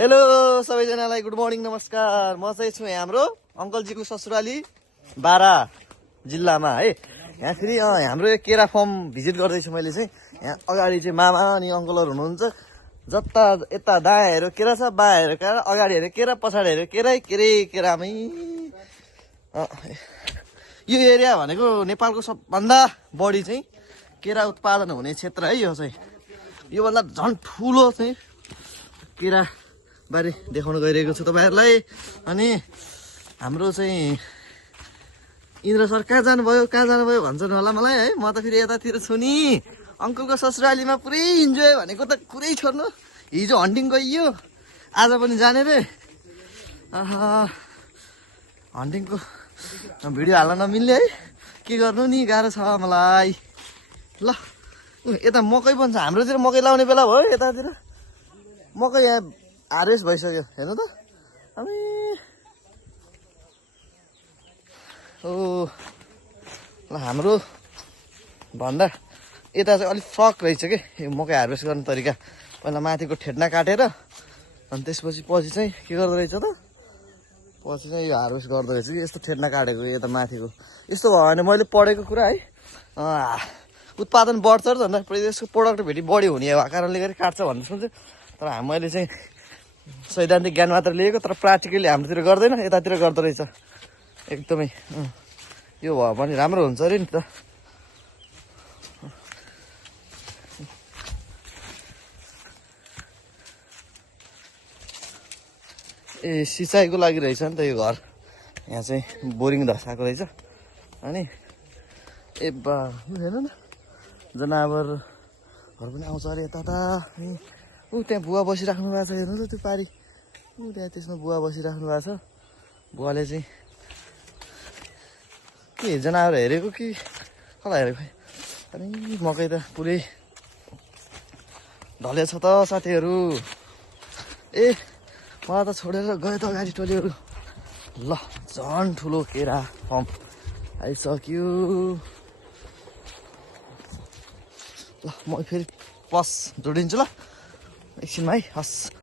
Hello सबैजनालाई good morning नमस्कार। म चाहिँ छु हाम्रो अङ्कलजीको ससुराली बारा जिल्लामा है। यहाँ फेरि हाम्रो यो केरा फर्म भिजिट गर्दैछु मैले चाहिँ। यहाँ अगाडि चाहिँ मामा अनि अङ्कलहरू हुनुहुन्छ। जता यता दायाँ हेऱ्यो केरा छ, बायाँ हेऱ्यो केरा, अगाडि हेऱ्यो केरा, पछाडि हेऱ्यो केरै केरामै। यो एरिया भनेको नेपालको सबभन्दा बढी चाहिँ केरा उत्पादन हुने क्षेत्र है। यो चाहिँ योभन्दा झन् ठुलो चाहिँ केरा बारे देखाउन गइरहेको छु तपाईँहरूलाई। अनि हाम्रो चाहिँ इन्द्र सर कहाँ जानुभयो भन्छन् होला मलाई है। म त फेरि यतातिर छु नि, अङ्कलको ससुरालीमा पुरै इन्जोय भनेको त कुरै छोड्नु। हिजो हन्टिङ गइयो, आज पनि जाने रे। हन्टिङको भिडियो हाल्न नमिल्ने है, के गर्नु नि, गाह्रो छ मलाई। ल यता मकै पनि छ, हाम्रोतिर मकै लाउने बेला भयो। यतातिर मकै यहाँ हार्भेस्ट भइसक्यो, हेर्नु त। अनि ल हाम्रो भन्दा यता चाहिँ अलिक फरक रहेछ कि यो मकै हार्भेस्ट गर्ने तरिका। पहिला माथिको ठेड्ना काटेर अनि त्यसपछि चाहिँ के गर्दो रहेछ त, पछि चाहिँ यो हार्भेस्ट गर्दो रहेछ कि यस्तो ठेड्ना काटेको यता माथिको। यस्तो भयो भने मैले पढेको कुरा है, उत्पादन बढ्छ र भन्दा यसको प्रोडक्टिभिटी बढी हुने कारणले गर्दा काट्छ भन्ने सुन्छु। तर मैले चाहिँ सैद्धान्तिक ज्ञान मात्र लिएको, तर प्र्याक्टिकली हाम्रोतिर गर्दैन, यतातिर गर्दो रहेछ एकदमै। यो भयो भने राम्रो हुन्छ अरे नि त। ए सिँचाइको लागि रहेछ नि त यो घर। यहाँ चाहिँ बोरिङ धसाएको रहेछ। अनि ए बा हेर्नु न, जनावरहरू पनि आउँछ अरे यता त। त्यहाँ बुवा बसिराख्नु भएको छ, हेर्नु त त्यो पारी त्यहाँ त्यसमा बुवा बसिराख्नु भएको छ। बुवाले चाहिँ के जनावर हेरेको कि कसलाई हेरेको। अनि मकै त पुरै ढलेछ त साथीहरू। ए मलाई त छोडेर गयो त गाडी टोलीहरू। ल झन् ठुलो केरा फर्म आइसक्यो। ल म फेरि प्लस जोडिन्छु ल एकछिनमा है। हस्।